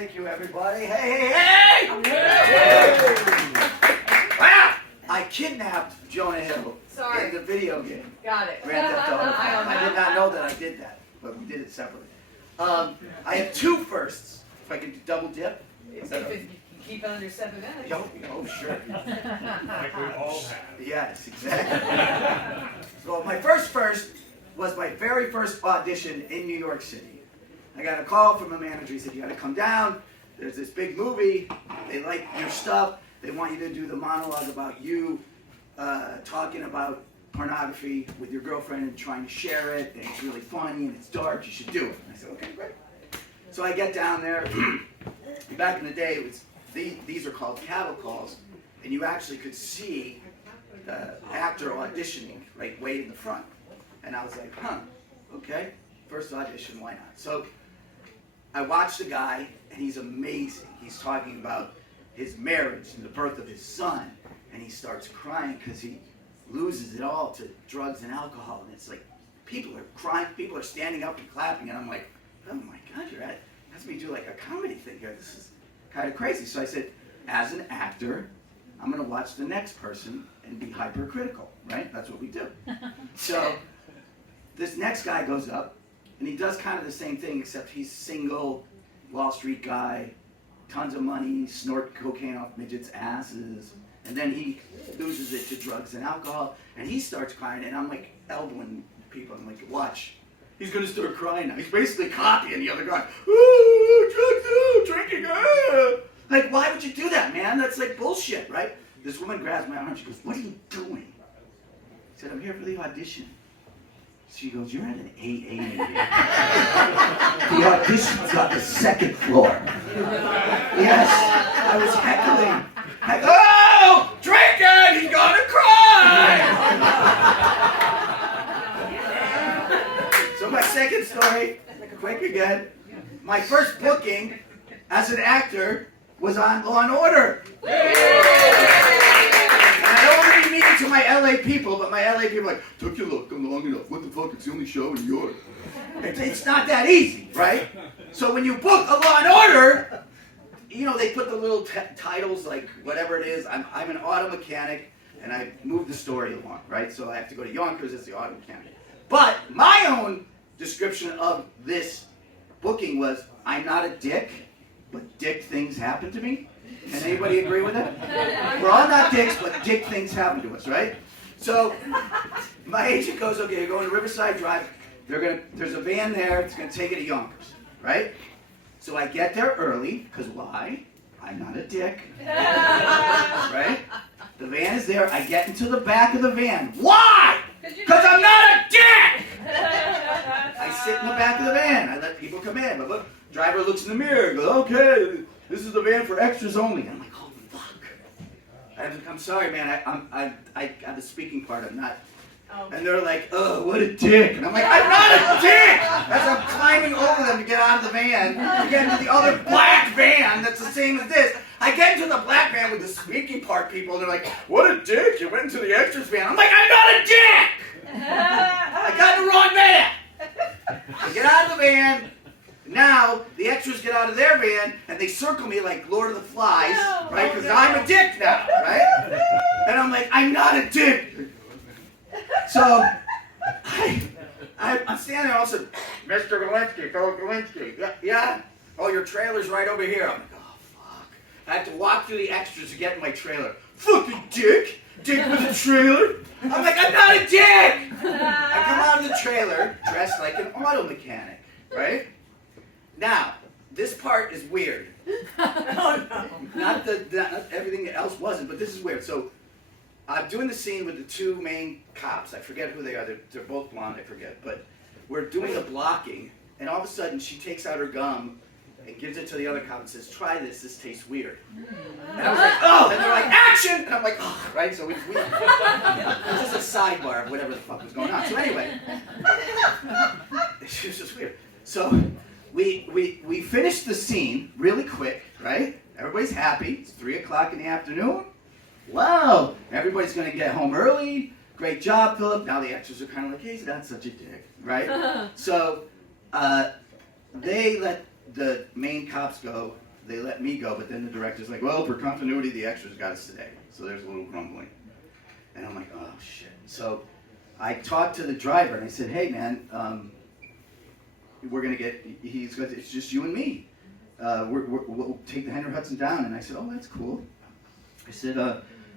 Thank you, everybody. Hey, hey, hey! Hey! Wow! I kidnapped Jonah Hill in the video game. Got it. Grand Theft Auto. I did not know that I did that, but we did it separately. I have two firsts. If I could double dip. If you keep it under 7 minutes. Oh, sure. Like we all have. Yes, exactly. So my first was my very first audition in New York City. I got a call from a manager. He said, you got to come down. There's this big movie. They like your stuff. They want you to do the monologue about you talking about pornography with your girlfriend and trying to share it. And it's really funny and it's dark. You should do it. And I said, okay, great. So I get down there. Back in the day, it was these are called cattle calls. And you actually could see the actor auditioning right way in the front. And I was like, okay. First audition, why not? So I watched the guy, and he's amazing. He's talking about his marriage and the birth of his son, and he starts crying because he loses it all to drugs and alcohol. And it's like, people are crying, people are standing up and clapping, and I'm like, oh my God, you're that's me do like a comedy thing here. This is kind of crazy. So I said, as an actor, I'm going to watch the next person and be hypercritical, right? That's what we do. So this next guy goes up, and he does kind of the same thing, except he's single, Wall Street guy, tons of money, snort cocaine off midgets' asses, and then he loses it to drugs and alcohol, and he starts crying, and I'm like elbowing people. I'm like, watch. He's going to start crying now. He's basically copying the other guy. Ooh, drugs, ooh, drinking, Like, why would you do that, man? That's like bullshit, right? This woman grabs my arm. She goes, what are you doing? I said, I'm here for the audition. She goes, you're at an AA meeting. The audition's on the second floor. Yes, I was heckling. Oh, drinking, he's gonna cry! So my second story, quick again. My first booking as an actor was on Law and Order. I don't really mean it to my LA people, but my LA people are like, took you long enough. What the fuck? It's the only show in New York. It's not that easy, right? So when you book a Law and Order, you know, they put the little titles like whatever it is. I'm an auto mechanic, and I move the story along, right? So I have to go to Yonkers as the auto mechanic. But my own description of this booking was, I'm not a dick, but dick things happen to me. Can anybody agree with that? We're all not dicks, but dick things happen to us, right? So my agent goes, okay, you're going to Riverside Drive. There's a van there. It's going to take you to Yonkers, right? So I get there early, because why? I'm not a dick, right? The van is there. I get into the back of the van. Why? Because I'm not a dick! I sit in the back of the van. I let people come in. The driver looks in the mirror and goes, okay, this is the van for extras only. I'm like, oh, fuck. I'm sorry, man. I got the speaking part. I'm not. And they're like, oh, what a dick. And I'm like, I'm not a dick! As I'm climbing over them to get out of the van, to get into the other black van that's the same as this. I get into the black van with the speaking part people, and they're like, what a dick, you went into the extras van. I'm like, I'm not a dick! I got in the wrong van. I get out of the van. Now, the extras get out of their van, and they circle me like Lord of the Flies, right? Because I'm a dick now, right? And I'm like, I'm not a dick. So, I'm standing there also, Mr. Galinsky, Philip Galinsky. Yeah? Oh, your trailer's right over here. I'm like, oh, fuck. I have to walk through the extras to get in my trailer. Fucking dick! Dick with a trailer? I'm like, I'm not a dick! I come out of the trailer dressed like an auto mechanic, right? Now, this part is weird. Oh, no. Not everything else wasn't, but this is weird. So, I'm doing the scene with the two main cops. I forget who they are. They're both blonde, I forget. But we're doing the blocking, and all of a sudden she takes out her gum and gives it to the other cop and says, try this tastes weird. And I was like, oh! And they're like, action! And I'm like, oh, right? So it's weird. It's just a sidebar of whatever the fuck was going on. So anyway, it was just weird. So we finished the scene really quick, right? Everybody's happy. It's 3 o'clock in the afternoon. Wow, everybody's going to get home early. Great job, Philip. Now the extras are kind of like, hey, he's not such a dick, right? So they let the main cops go. they let me go, but then the director's like, well, for continuity, the extras got to stay. So there's a little grumbling. And I'm like, oh, shit. So I talked to the driver, and I said, hey, man, we're going to get, it's just you and me. We'll take the Henry Hudson down. And I said, oh, that's cool. I said,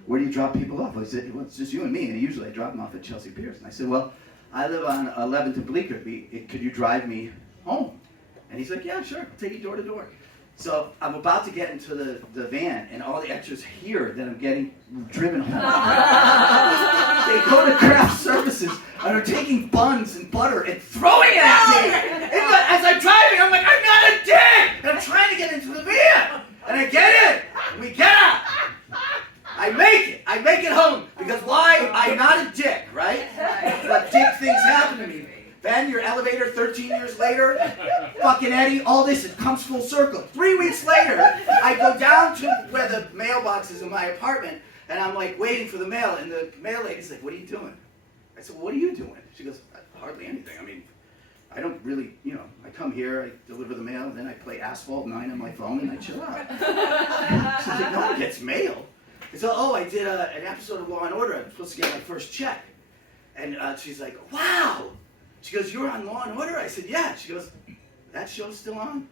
where do you drop people off? I said, well, it's just you and me. And usually I drop them off at Chelsea Piers. And I said, well, I live on 11th and Bleecker. Could you drive me home? And he's like, yeah, sure. I'll take you door to door. So I'm about to get into the van, and all the extras hear that I'm getting driven home. They go to craft services, and are taking buns and butter and throwing it at me. As I'm driving, I'm like, I'm not a dick! And I'm trying to get into the van. And I get in, and we get out. I make it home, because why? I'm not a dick, right? But dick things happen to me. Ben, your elevator 13 years later, fucking Eddie, all this, it comes full circle. 3 weeks later, I go down to where the mailbox is in my apartment, and I'm like waiting for the mail, and the mail lady's like, what are you doing? I said, well, what are you doing? She goes, hardly anything. I mean, I don't really, I come here, I deliver the mail, and then I play Asphalt 9 on my phone, and I chill out. She's like, no one gets mail. I said, oh, I did an episode of Law & Order. I'm supposed to get my first check. And she's like, wow. She goes, you're on Law & Order? I said, yeah. She goes, that show's still on?